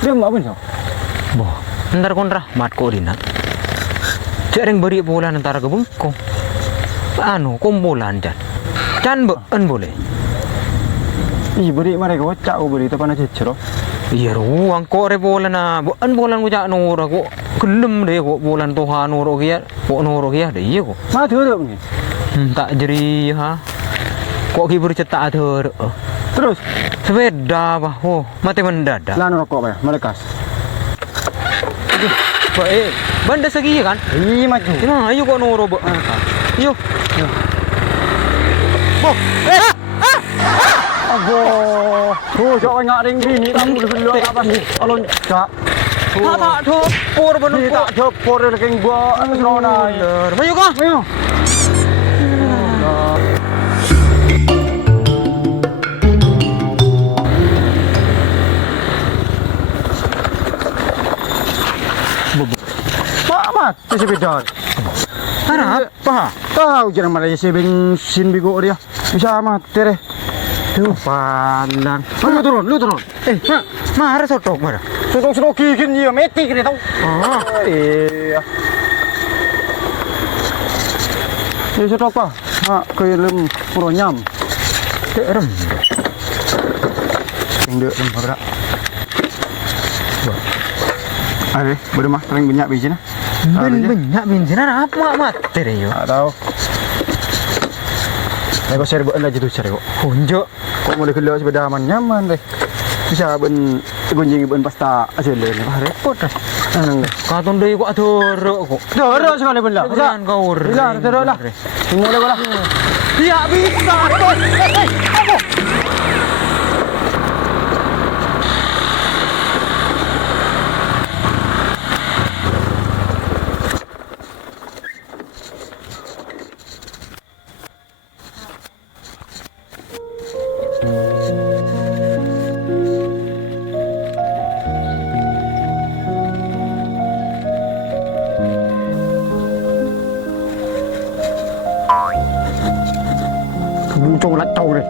Dia mau apa so? Boh, ntar kon rahmat ko rin ha. Jaring beri bulan antara kebengkong. Anu, kumpulan dan. Can beun boleh. Ih, beri mereka kocak ko beri tapan aja cero. Iya ruang kok re bulan na. Beun bulan ko jak nura ko. Gelem deh kok bulan Tuhan nuro kia. Kok nuro kia deh iya kok. Mati udah nih. Tak jeri ha. Kok ki bercetak ada. Terus, Sepeda bah. Oh, mati mendadak. lan rokok ya, melekas. Baik, banda segi kan? Ih, maju. Nah, ayo kok nuro be. Yuk. Boh, Abo. Tuh, jangan ngak ring gini kamu dulu apa sih? Alon cak. tak dopor bener Ini kok. tak jopor lagi gua serona. Bener. Ayo kah? Ayo. Mak, sepeda. Harap, apa? Tahu jangan malah sebeng sin bigo dia. Bisa mati deh. Tuh pandang. Lu turun. Marah sotok marah. Sudah kikin dia meti kini tahu. Ah, Iya. Ini sudah apa? Kelem uronyam. terem. Yang lem apa? Ada, boleh mah paling banyak biji nah. Banyak bensin apa mati deh yo. Tak tahu. Nego serba anda jitu cari kok. Hunjo. Kok mulai keluar sepeda aman nyaman deh. Bisa ben gunjing ben pasta hasil deh. Repot dah. Nang. Katon deh kok adoro kok. Doro sekali belah. Jangan kau Belah, doro lah. Mulai bola. Tidak bisa. Apa? Muncul lacau deh.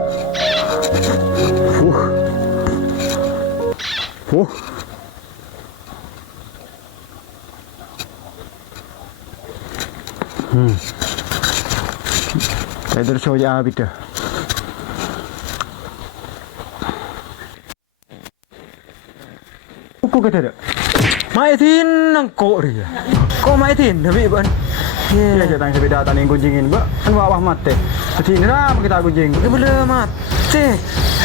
Saya terus saja habis dah. Buku kata tak? Mai tin nang kok dia. Kok mai tin tapi ban. Iya, jatang sepeda tani gunjingin, mbak. Kan bawah mati. Sini lah kita gunjing. Boleh mati.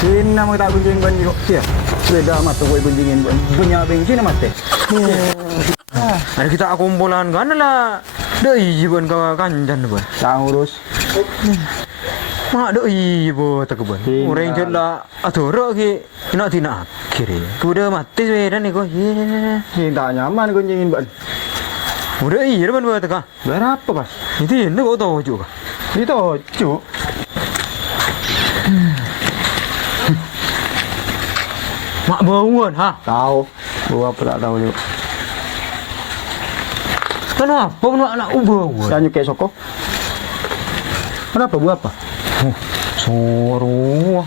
Sini nama kita gunjing ban yuk. Iya. Sepeda mati gue gunjingin ban. Punya bensin mati. Ada kita kumpulan kan lah. Dei ban ka kanjan ban. Tak urus. Mak dei bo tak ban. Tinggal. Orang jela adoro ki nak tina akhir. Kuda mati sepeda ni kok. Ini tak nyaman gunjingin ban. Udah iya ban buat ka. Berapa pas? Itu ini kok tahu juga. Itu cuk. Mak bauan ha. Tahu. Gua apa tak tahu juga. Kenapa nak bauan? Saya nyukai soko. Berapa buah apa? Suruh.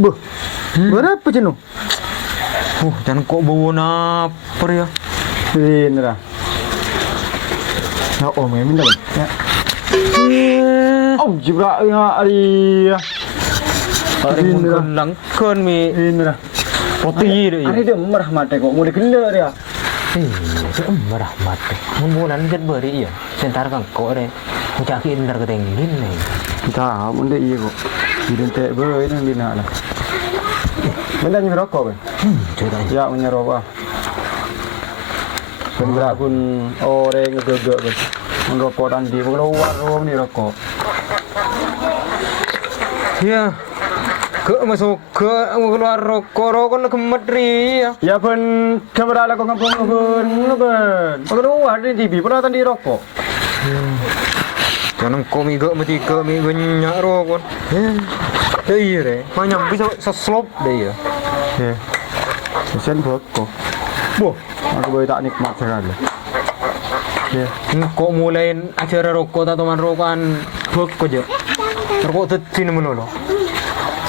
Buh. Berapa jenuh? Jangan kok bau apa ya? Ini dah. Ya om ya minta. Ya. Om jibra ya ari. Hari menggelang kan mi Ini dah. poti deh. Ari dia merah mata kok mulai kena dia. Itu merah mati. Bulan jet beri ya. Sentar kang kok deh. Ucakin ntar ketenggin nih. Kita mun dia iya kok. Direntek beui nang dina lah. Benda ni rokok be. Cerita Ya menyerobah. Ben gerak pun orang ngegegek be. Mun rokok tadi keluar rom ni rokok. ya. Ke masuk ke keluar rokok nak kemetri ya. Ya pun kamera lah kau kampung ben. Keluar di TV pernah tadi rokok. Jangan komi gak mati kami banyak rokok. Iya deh. Banyak bisa seslop deh ya. Ya. Sen rokok. Boh, aku boleh tak nikmat sekali. Ya. Kok mulai acara rokok atau teman rokokan rokok aja. Rokok tetin melulu.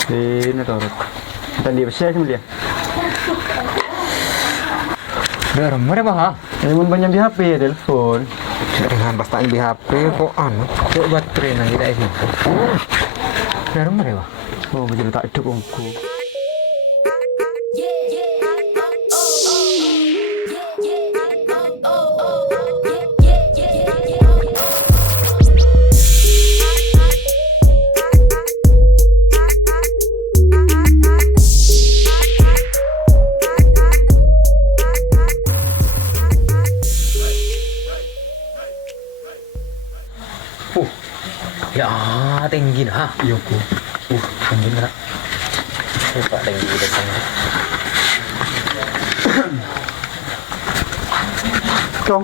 Ini tahu rokok. Tadi besar semua dia. Udah remeh bah. Mun banyak di HP telepon. Dengan pas tanya di HP kok anu, kok baterai nang kita ini. Udah remeh bah. Oh, betul tak hidup aku. Ya, tinggi nah. Iya ku. Tinggi nah. Coba tinggi depan. Kong.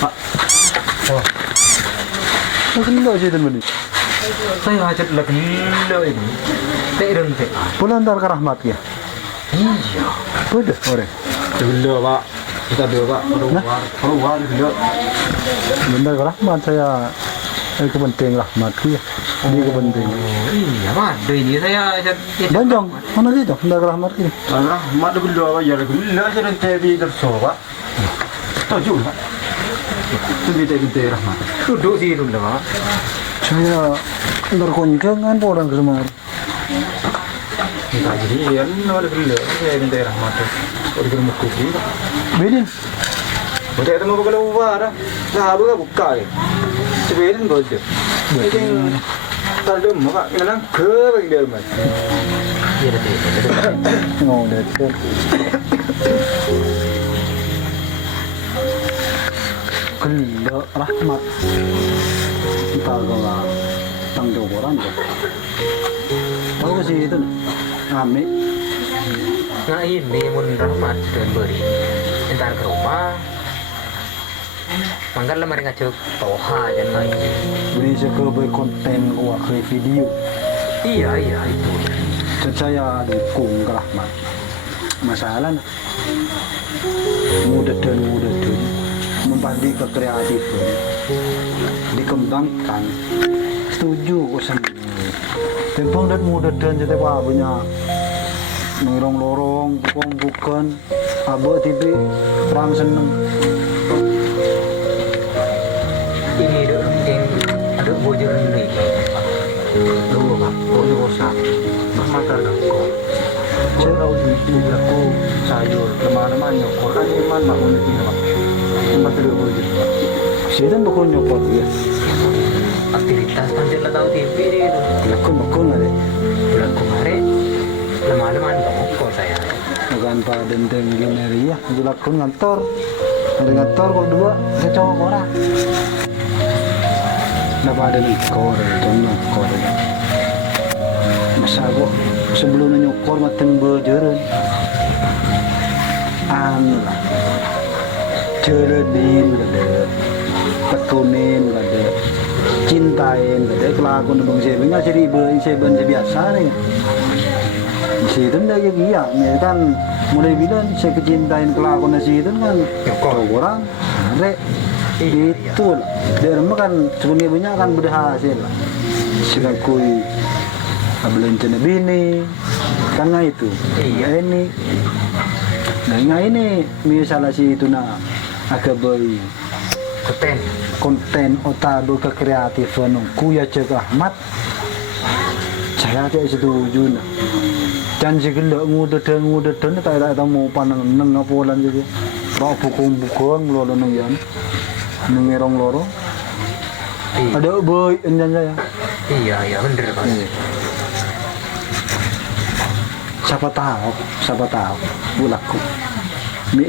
Pak. Oh. Kenapa sih teman ini? Saya hajat lagi ini. Tereng teh. Pulang antar ke Rahmat ya. Iya. Udah, ore. Dulu pak, kita dulu pak keluar dulu. Bentar ke Rahmat saya kepenting Rahmat ya. Ini kepenting. Oh, iya, mah ini saya Banjong, mana gitu? Bentar ke Rahmat ini. Rahmat dulu apa ya dulu aja dan TV tersoba. Tahu lah. Itu kita Rahmat. duduk sih dulu Pak. Saya berkunjungan pulang ke rumah. Kita jadi ya ada dulu saya minta Rahmat. Kalau di rumah kopi. Bedin. Udah itu mau keluar. Nah, buka ya. Sebenarnya boleh. Jadi tadi mau kak nang ke bagian rumah. Iya deh. Oh, udah kan. Kello Rahmat. Kita kalau tanggung orang tuh. Tahu ke sih itu? Kami. Nah ini mun Rahmat dan beri entar ke rumah. Mangkat lah mereka cek toha dan lain. Beri sekebai konten gua ke video. Iya itu. Dan saya dukung ke Rahmat. Masalah mudah dan membagi kekreatifan dikembangkan setuju kosan tempong dan mudah dan jadi apa banyak lorong bukan abah TV orang seneng Ini deh yang ada bujur nih. Dulu pak, kok di kosan. Rahmat ada kok. Kau tahu di aku sayur lemah-lemah nyokor kan iman mak unik ini pak. Tempat tidak boleh. sih bakal nyopot ya Aktivitas pancet lah tahu TV deh itu. bakal ada Bulan kemarin lemah-lemah kok saya. bukan pak dendeng gini ya dilakon ngantor ada ngantor kok dua saya cowok orang kenapa ada nyokor nyokor masa kok sebelum nyokor mateng bejeran lah jerenin gede tekunin gede cintain gede kelakuan bang Sebeng nggak jadi Sebeng biasa nih di situ ndak ya iya ya kan mulai bilang saya kecintain kelakuan si itu kan orang rek itu lah dari rumah kan sebenarnya banyak kan berhasil lah sekakui abelen cina bini kan nggak itu ini nah ini misalnya si itu nah agak bayi konten otak kekreatifan kuya cek Ahmad saya tidak setuju nah janji gelak ngudet tak tahu panang neng apolan jadi rak bukan melolo neng yan nengerong loro ada boy enjan saya Iya bener Pak. siapa tahu bulaku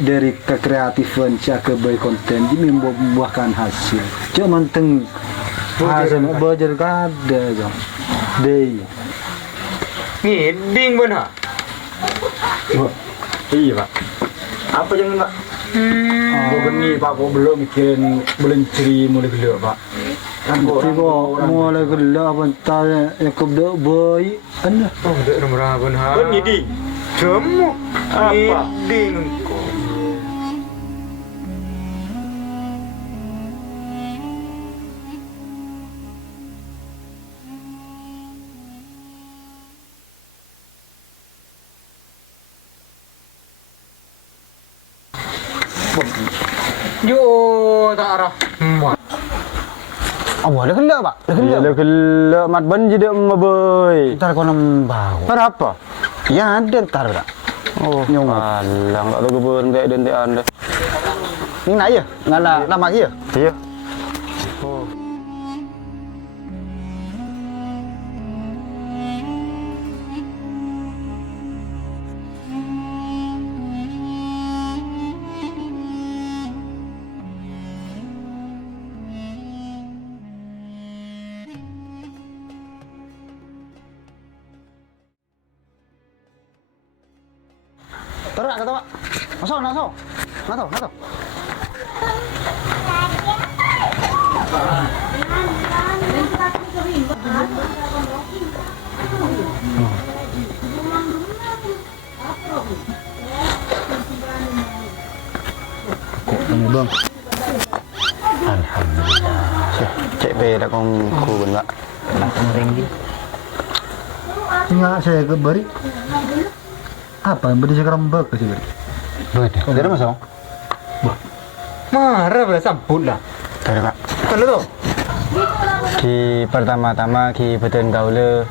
dari kekreatifan siapa baik konten ini membuahkan hasil cuma teng hasil belajar kada jam deh Ngiding bener. Iya pak. Apa yang pak? Kok ini pak kok belum mikirin belum ceri mulai gila pak. Kan kok mulai gelap bentar yang kedua boy anda Oh, udah nomor bener. kan ngiding. Cemu. Apa? Ngiding kok. tak arah. Awak dah gelak pak? Dah gelak? Dah gelak mat ban je dia maboi. Ntar kau nam bau. Pada apa? Ya ada ntar tak. Oh, Nyongot. alang tak tahu kebun dek dan dek anda. Ini nak ya? Ngana lama ya? Iya. Terak kata pak. Masuk, masuk. Masuk, masuk. Ini bang. Alhamdulillah. Cek pe dah kong ku ben pak. Tinggi. Ingat saya ke beri. Apa yang beri sekarang bak ke sini? Betul. Dia masuk. Marah boleh sambut lah. Tadi pak. Kalau tu. Ki pertama-tama ki betul gaule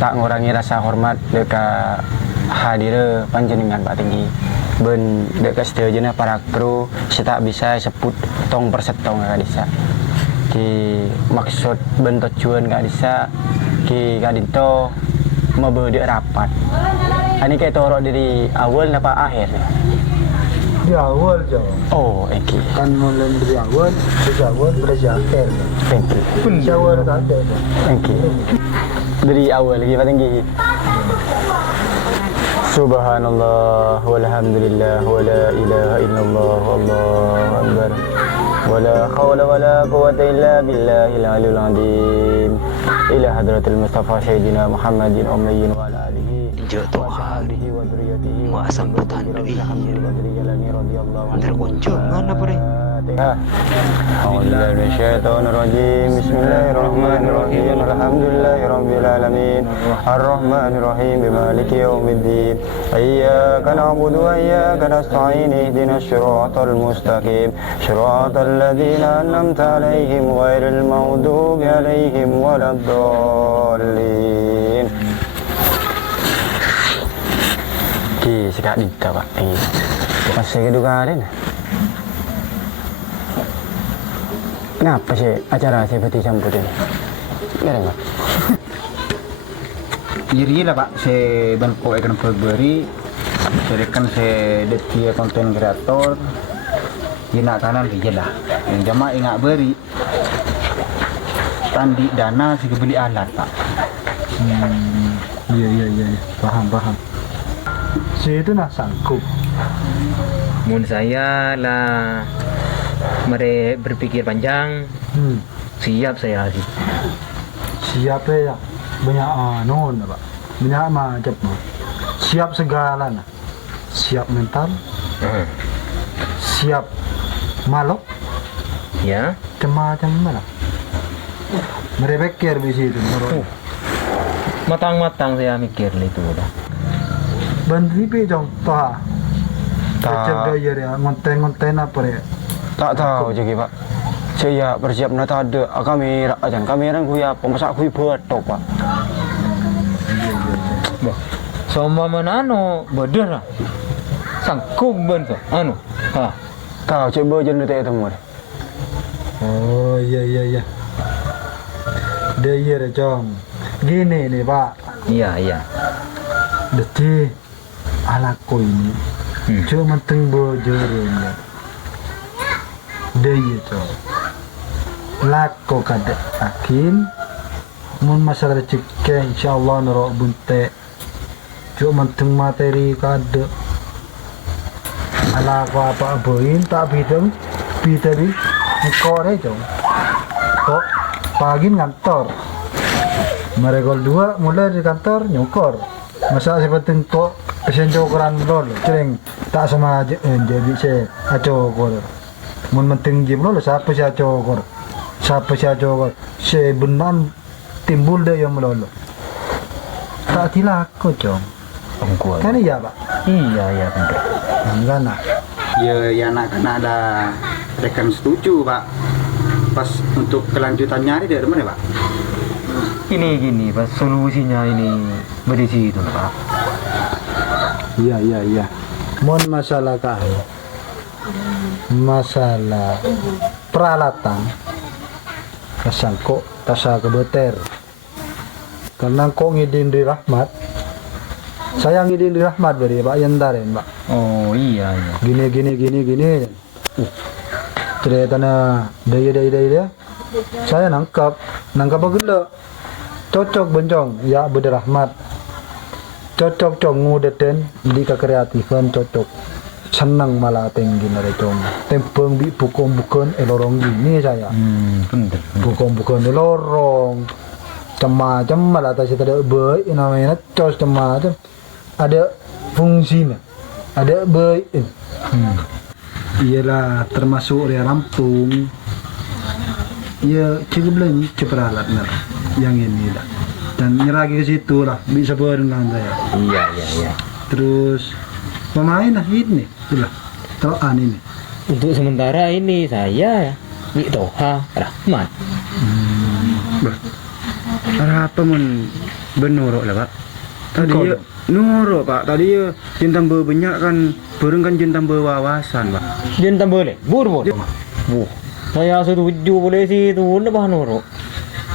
tak ngurangi rasa hormat dekat hadir panjenengan Pak Tinggi. Ben dekat setuju para kru saya tak bisa sebut tong persetong gak bisa. Ki maksud ben tujuan gak bisa ki kadinto mebede rapat. Ini kayak torok dari awal napa akhir. Di awal jauh. Oh, eki. Kan mulai dari awal dari akhir. Thank you. Pun awal tak ada. Thank you. Dari awal lagi Pak Tinggi. Subhanallah walhamdulillah wa la ilaha illallah wallahu akbar wa la hawla wa la quwwata illa billahil aliyil azim ila hadratil mustafa sayyidina Muhammadin ummiyin wa ala alihi Injak wa sahbihi wa dzurriyyatihi Mak sambutan doi. radhiyallahu anhu. Terkunjungan apa deh? A'udzubillahi minasyaitonirrajim. Bismillahirrahmanirrahim. Alhamdulillahirabbil alamin. Arrahmanirrahim. Maliki yaumiddin. Iyyaka na'budu wa iyyaka nasta'in. Ihdinas siratal mustaqim. Siratal ladzina an'amta 'alaihim ghairil maghdubi 'alaihim waladdallin. Ki sekat dita Pak. Masih keduga ada. Kenapa sih acara seperti campur ini? Gak Pak. Jadi lah pak, saya bantu ikan perberi, saya kan saya detia konten kreator, nak kanan dia lah. Yang jamaah ingat beri, tandi dana sih beli alat pak. Iya, paham. Saya itu nak sanggup. Mun saya lah mereka berpikir panjang, siap saya sih. Siap ya, banyak non pak, banyak macam. Siap segala nah. Siap mental, siap malok, Ya, macam mana? Mereka pikir di situ. matang-matang saya mikir itu udah. Bantu pi jong toh. Tak. Cek gaya ya, ngonten apa ya? Tak tahu je Pak. Saya bersiap nak ada kamera ajan kamera ku ya pemasak ku betok Pak. Bah, sama mana anu bener lah. Sangkup bentuk anu. Ha. Tahu cek bojen tu temu. Oh iya. Dia iya deh jong. Gini nih pak. Iya. Deti alaku ini cuma tengbo jorongnya. Dia iya jong. Lako kada akin. Mun masalah cike insyaallah nero bunte. Cuma teng materi kada. Ala apa boin tak bidang tadi ngkor aja kok pagi ngantor mereka dua mulai di kantor nyokor masa seperti kok pesen cokoran lol sering tak sama jadi saya acokor mun penting jim lol siapa sih acokor sebenan timbul deh yang melolo tak tilaku cong Ongkuan. kan iya pak Iya bener. enggak nak ya anak kena ada rekan setuju Pak. Pas untuk kelanjutannya ini dari mana Pak? Gini Pak, solusinya ini berisi itu Pak. Iya. Mon masalah masalah peralatan kasangko tasa kebeter. Karena kok ngidin di Rahmat. Saya ngidin di Rahmat beri Pak Yentarin Pak. Oh iya. Gini. Ceritanya daya. Saya nangkap bagenda. Cocok bencong ya Budi Rahmat. Cocok cong ngudeten di kekreatifan cocok. Senang malah tinggi nare cong. Tempeng bi bukan elorong gini saya. Bener. Bukan elorong. Macam malah tak ada baik namanya cos macam. Ada fungsinya. Ada baik. Iyalah termasuk area Lampung. Ya cukup belum ceperalat yang ini lah. Dan nyeragi ke situ lah bisa berenang saya. Iya. Terus pemain lah ini itulah terokan ini. Untuk sementara ini saya Wi Toha Rahmat. Arah apa mun benurok lah Pak. Tadi Engkau, ya nurok Pak. Tadi ya jin tambah banyak kan bareng kan jin tambah wawasan Pak. Jangan boleh, bur. Saya setuju boleh sih itu lebah nuruk.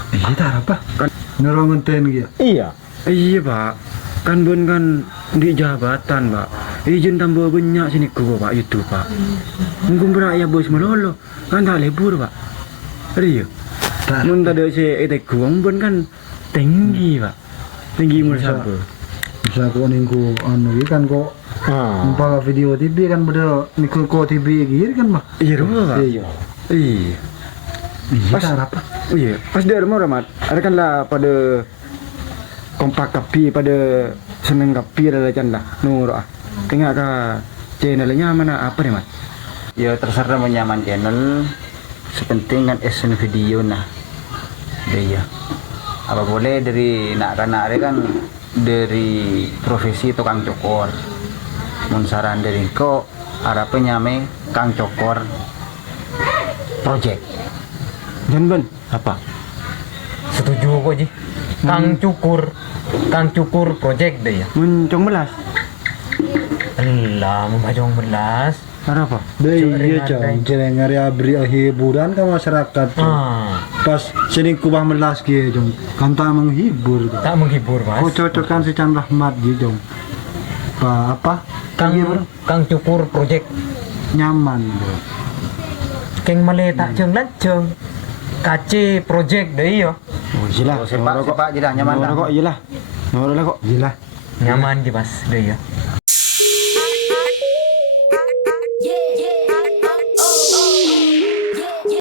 Iya tak apa kan nerong ngenten gitu. Iya. Iya Pak. Kan ben kan di jabatan Pak. Izin tambah banyak sini ku Pak itu Pak. Mungkin berak ya bos melolo. Kan tak lebur Pak. Iya. Tak. Mun tadi si etek kuang ben kan tinggi Pak. Tinggi mun sabar. Bisa kok ningku anu iki kan kok umpama video TV kan beda niku ko TV gitu kan mah. Iya Pak. Iya. Iya. Iya Pas- tak apa. Iya, pas di rumah Rahmat, ada kan lah pada kompak kapi, pada seneng kapi ada kan lah, nur ah. Tengah ke channelnya mana apa nih Mat? Ya terserah mau nyaman channel, sepenting kan esen video nah. Dia apa boleh dari nak kan dari profesi tukang cokor. Mun saran dari kok harapan nyame kang cokor project. Jan ben apa? Setuju kok Ji. Kang Cukur project deh ya. Mencong belas. Alah, membajong belas. Ada apa? Iya cang, jadi ngari abri hiburan ke masyarakat. Pas sini kubah melas gitu, kan tak menghibur. Tak menghibur Mas. Oh cocokkan si Chan Rahmat gitu. Apa? Kang Cukur project. Nyaman gitu. Keng male tak jeung lajeng. KC project deh ya. Oh iya lah. Sepak jelah nyaman dah. Kok iya lah. Nur lah kok. Gila. Nyaman di Mas deh ya.